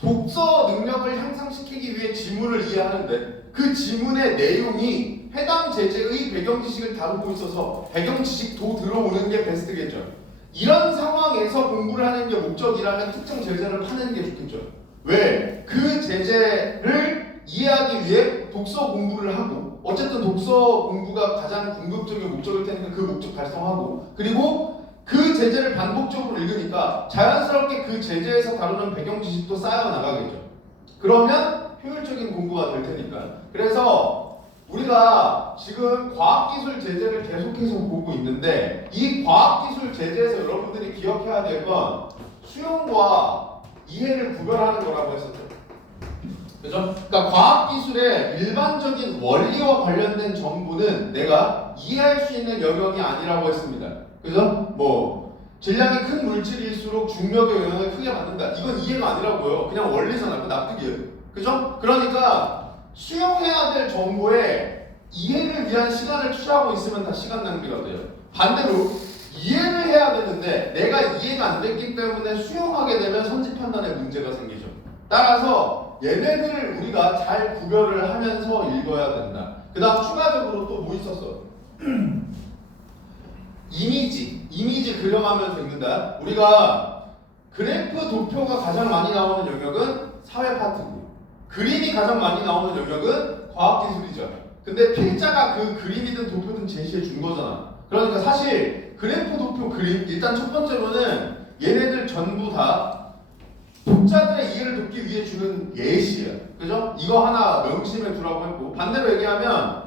독서 능력을 향상시키기 위해 지문을 이해하는데 그 지문의 내용이 해당 제재의 배경 지식을 다루고 있어서 배경 지식도 들어오는 게 베스트겠죠. 이런 상황에서 공부를 하는 게 목적이라면 특정 제재를 파는 게 좋겠죠. 왜? 그 제재를 이해하기 위해 독서 공부를 하고 어쨌든 독서 공부가 가장 궁극적인 목적일 테니까 그 목적 달성하고 그리고 그 제재를 반복적으로 읽으니까 자연스럽게 그 제재에서 다루는 배경 지식도 쌓여 나가겠죠. 그러면 효율적인 공부가 될 테니까. 그래서 우리가 지금 과학기술 제재를 계속해서 보고 있는데 이 과학기술 제재에서 여러분들이 기억해야 될 건 수용과 이해를 구별하는 거라고 했었죠. 그죠? 그러니까 과학기술의 일반적인 원리와 관련된 정보는 내가 이해할 수 있는 영역이 아니라고 했습니다. 그죠? 뭐 질량이 큰 물질일수록 중력의 영향을 크게 받는다. 이건 이해가 아니라고요. 그냥 원리잖아. 그 납득이에요. 그죠? 그러니까 수용해야 될 정보에 이해를 위한 시간을 투자하고 있으면 다 시간 낭비가 돼요. 반대로 이해를 해야 되는데 내가 이해가 안 됐기 때문에 수용하게 되면 선지 판단에 문제가 생기죠. 따라서 얘네들을 우리가 잘 구별을 하면서 읽어야 된다. 그 다음 추가적으로 또 뭐 있었어? 이미지 그려가면서 읽는다. 우리가 그래프 도표가 가장 많이 나오는 영역은 사회 파트고 그림이 가장 많이 나오는 영역은 과학기술이죠. 근데 필자가 그 그림이든 도표든 제시해 준 거잖아. 그러니까 사실 그래프 도표 그림 일단 첫 번째로는 얘네들 전부 다 독자들의 이해를 돕기 위해 주는 예시야. 그죠? 이거 하나 명심해 두라고 했고 반대로 얘기하면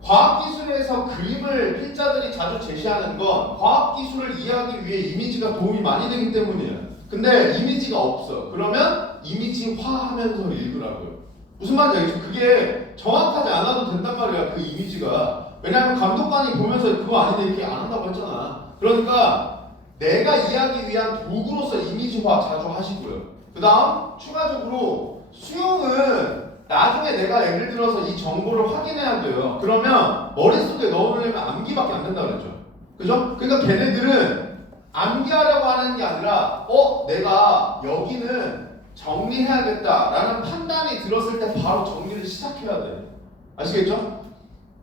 과학기술에서 그림을 필자들이 자주 제시하는 건 과학기술을 이해하기 위해 이미지가 도움이 많이 되기 때문이에요. 근데 이미지가 없어. 그러면 이미지화하면서 읽으라고요. 무슨 말인지 알겠죠? 그게 정확하지 않아도 된단 말이야. 그 이미지가. 왜냐하면 감독관이 보면서 그거 아닌데 이렇게 안 한다고 했잖아. 그러니까 내가 이해하기 위한 도구로서 이미지화 자주 하시고요. 그 다음 추가적으로 수용은 나중에 내가 예를 들어서 이 정보를 확인해야 돼요. 그러면 머릿속에 넣어놓으려면 암기밖에 안 된다 그랬죠. 그죠? 그러니까 걔네들은 암기하려고 하는 게 아니라 내가 여기는 정리해야겠다라는 판단이 들었을 때 바로 정리를 시작해야 돼. 아시겠죠?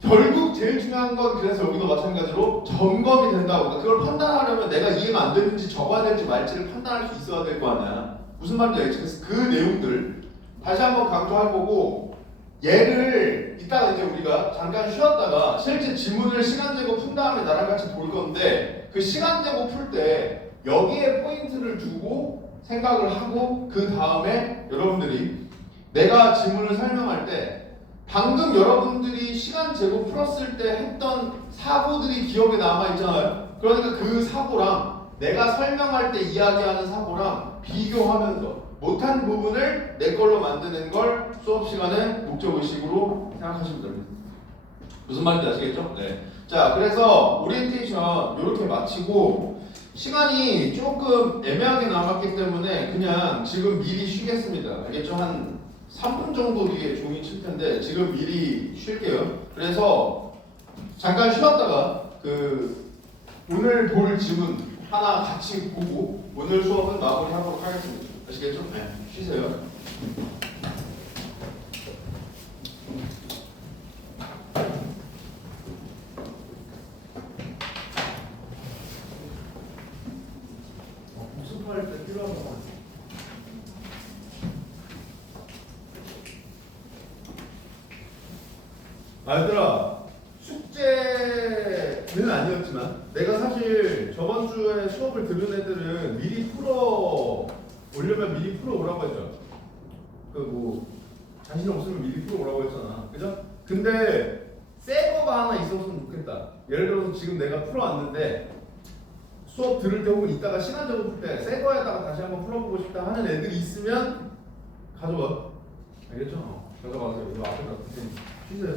결국 제일 중요한 건 그래서 여기도 마찬가지로 점검이 된다고. 그러니까 그걸 판단하려면 내가 이해가 안 되는지 적어야 될지 말지를 판단할 수 있어야 될 거 아니야. 무슨 말인지 알겠지? 그래서 그 내용들 다시 한번 강조할 거고 얘를 이따가 이제 우리가 잠깐 쉬었다가 실제 지문을 시간 재고 푼 다음에 나랑 같이 볼 건데 그 시간 재고 풀 때 여기에 포인트를 두고 생각을 하고 그 다음에 여러분들이 내가 지문을 설명할 때 방금 여러분들이 시간 재고 풀었을 때 했던 사고들이 기억에 남아 있잖아요. 그러니까 그 사고랑 내가 설명할 때 이야기하는 사고랑 비교하면서 못한 부분을 내 걸로 만드는 걸 수업 시간에 목적의식으로 생각하시면 됩니다. 무슨 말인지 아시겠죠? 네. 자, 그래서 오리엔테이션 이렇게 마치고 시간이 조금 애매하게 남았기 때문에 그냥 지금 미리 쉬겠습니다. 알겠죠? 한 3분 정도 뒤에 종이 칠 텐데 지금 미리 쉴게요. 그래서 잠깐 쉬었다가 오늘 볼 지문 하나 같이 보고 오늘 수업은 마무리하도록 하겠습니다. 아시겠죠? 네. 쉬세요. 복습할 때 필요한 거 같아요. 얘들아, 숙제는 아니었지만 내가 사실 저번 주에 수업을 들은 애들은 미리 풀어 오려면 미리 풀어 오라고 했죠. 자신 없으면 미리 풀어 오라고 했잖아. 그죠? 근데 새 거가 하나 있었으면 좋겠다. 예를 들어서 지금 내가 풀어왔는데 수업 들을 때 혹은 이따가 시간 적어 풀 때 새 거에다가 다시 한번 풀어보고 싶다 하는 애들이 있으면 가져와. 알겠죠? 가져가세요. 이거 앞에 놔두세요. 쉬세요.